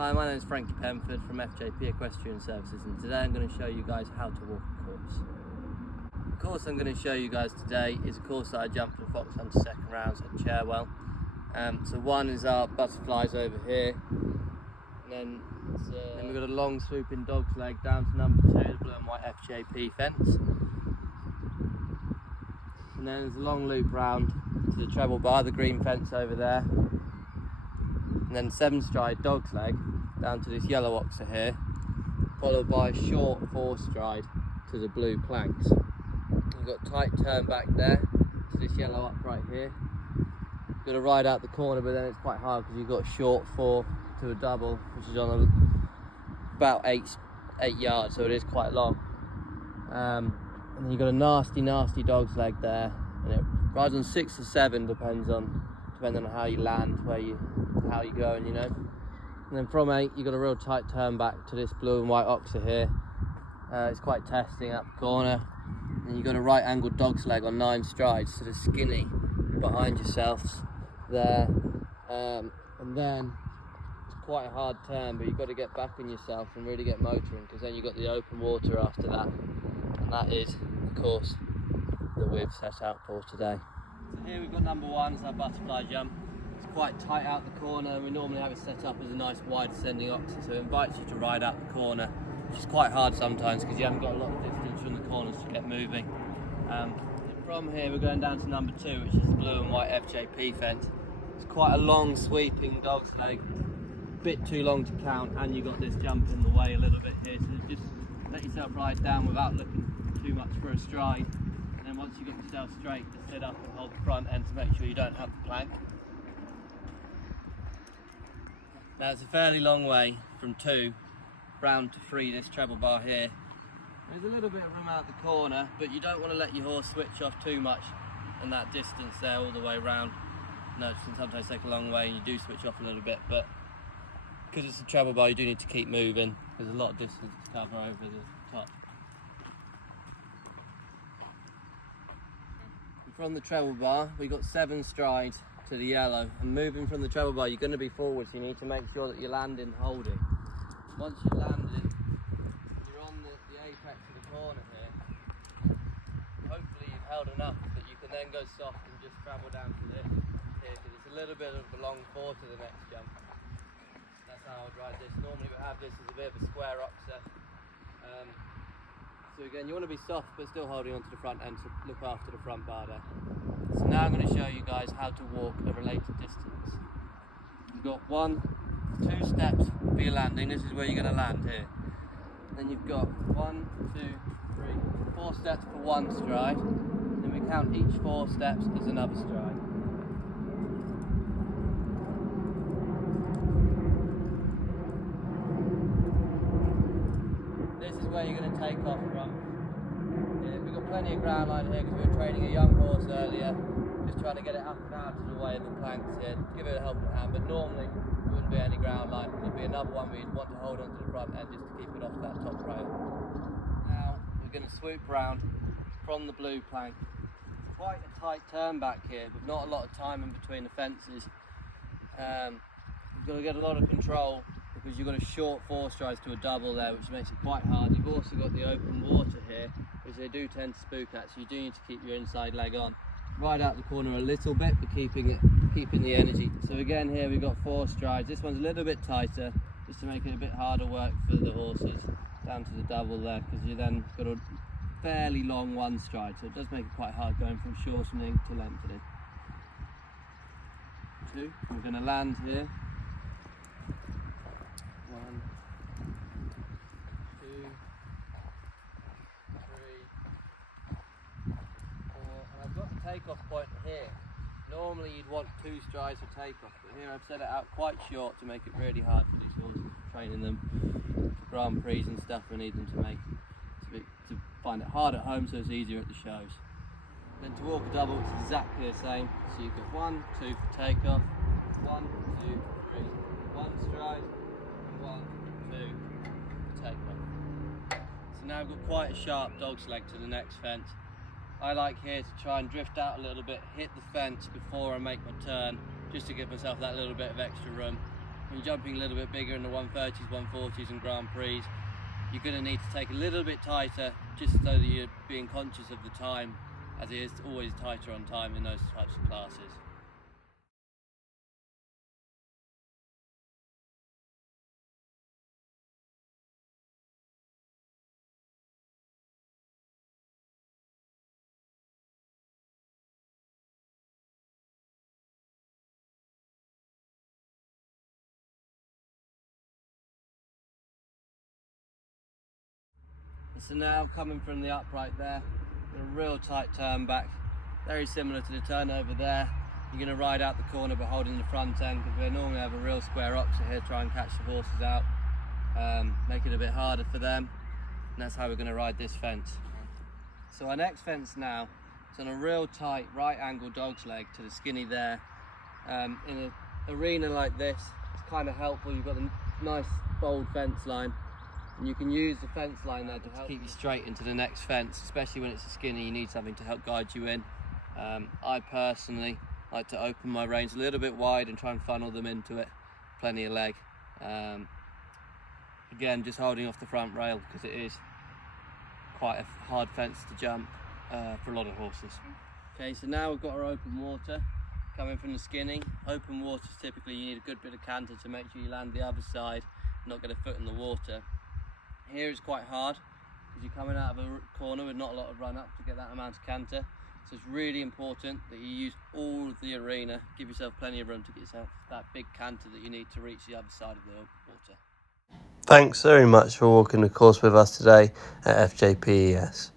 Hi, my name is Frankie Penford from FJP Equestrian Services, and today I'm going to show you guys how to walk a course. The course I'm going to show you guys today is a course that I jumped for Foxhunter second rounds at Cherwell. So one is our butterflies over here, and then we've got a long swooping dog's leg down to number 2, the blue and white FJP fence. And then there's a long loop round to the treble bar, the green fence over there. And then 7-stride dog's leg down to this yellow oxer here, followed by a short 4-stride to the blue planks. You've got tight turn back there to this yellow upright here. You've got to ride out the corner, but then it's quite hard because you've got a short 4 to a double, which is on about 8 yards, so it is quite long. And then you've got a nasty dog's leg there, and it rides on 6 or 7, depending on how you land, how you're going, you know. And then from 8, you've got a real tight turn back to this blue and white oxer here. It's quite testing up the corner. And you've got a right angled dog's leg on 9 strides, sort of skinny behind yourselves there. And then it's quite a hard turn, but you've got to get back on yourself and really get motoring, because then you've got the open water after that. And that is the course that we've set out for today. So here we've got number 1, it's our butterfly jump. It's quite tight out the corner, and we normally have it set up as a nice wide ascending oxer, so it invites you to ride out the corner, which is quite hard sometimes because you haven't got a lot of distance from the corners to get moving. From here we're going down to number 2, which is the blue and white FJP fence. It's quite a long sweeping dog's leg, a bit too long to count, and you've got this jump in the way a little bit here, so just let yourself ride down without looking too much for a stride. And then once you've got yourself straight, just sit up and hold the front end to make sure you don't have the plank. Now it's a fairly long way from 2 round to 3, this treble bar here. There's a little bit of room out the corner, but you don't want to let your horse switch off too much in that distance there all the way around. No, it can sometimes take a long way and you do switch off a little bit, but because it's a treble bar you do need to keep moving. There's a lot of distance to cover over the top. And from the treble bar we've got 7 strides to the yellow, and moving from the treble bar you're going to be forward, so you need to make sure that you're landing holding. Once you've landed, you're on the apex of the corner here. Hopefully you've held enough that you can then go soft and just travel down to this here, because it's a little bit of a long 4 to the next jump. That's how I would ride this. Normally we have this as a bit of a square oxer. So again, you want to be soft but still holding onto the front end to look after the front bar there. So now I'm going to show you guys how to walk a related distance. You've got 2 steps for your landing. This is where you're going to land here. Then you've got 1, 2, 3, 4 steps for 1 stride. Then we count each 4 steps as another stride. This is where you're going to take off from. We've got plenty of ground line here because we were training a young horse earlier, just trying to get it up and out of the way of the planks here, give it a helping hand, but normally there wouldn't be any ground line. There'd be another one where you'd want to hold onto the front end just to keep it off that top rail. Now we're going to swoop round from the blue plank. It's quite a tight turn back here, but not a lot of time in between the fences. You've got to get a lot of control because you've got a short 4 strides to a double there, which makes it quite hard. You've also got the open water here, which they do tend to spook at, so you do need to keep your inside leg on. Ride out the corner a little bit, but keeping the energy. So again here we've got 4 strides. This one's a little bit tighter, just to make it a bit harder work for the horses, down to the double there, because you then got a fairly long 1 stride, so it does make it quite hard going from shortening to lengthening. 2, we're going to land here. 1, 2, 3, 4, and I've got the takeoff point here. Normally you'd want 2 strides for takeoff, but here I've set it out quite short to make it really hard for these horses, training them for Grand Prix and stuff. We need them to find it hard at home so it's easier at the shows. Then to walk a double it's exactly the same. So you've got 1, 2 for takeoff, 1, 2, 3, 1 stride, 1, 2 for takeoff. So now I've got quite a sharp dog's leg to the next fence. I like here to try and drift out a little bit, hit the fence before I make my turn, just to give myself that little bit of extra room. when you're jumping a little bit bigger in the 130s, 140s and Grand Prix, you're going to need to take a little bit tighter, just so that you're being conscious of the time, as it is always tighter on time in those types of classes. So now, coming from the upright there, a real tight turn back, very similar to the turn over there. You're going to ride out the corner but holding the front end, because we normally have a real square oxer here, try and catch the horses out, make it a bit harder for them, and that's how we're going to ride this fence. So our next fence now is on a real tight right angle dog's leg to the skinny there. In an arena like this, it's kind of helpful. You've got a nice bold fence line, and you can use the fence line there to help keep you straight into the next fence, especially when it's a skinny. You need something to help guide you in. I personally like to open my reins a little bit wide and try and funnel them into it, plenty of leg. Again, just holding off the front rail, because it is quite a hard fence to jump for a lot of horses. Okay, so now we've got our open water coming from the skinny. Open waters, typically you need a good bit of canter to make sure you land the other side, not get a foot in the water. Here it's quite hard, because you're coming out of a corner with not a lot of run up to get that amount of canter. So it's really important that you use all of the arena, give yourself plenty of room to get yourself that big canter that you need to reach the other side of the water. Thanks very much for walking the course with us today at FJPES.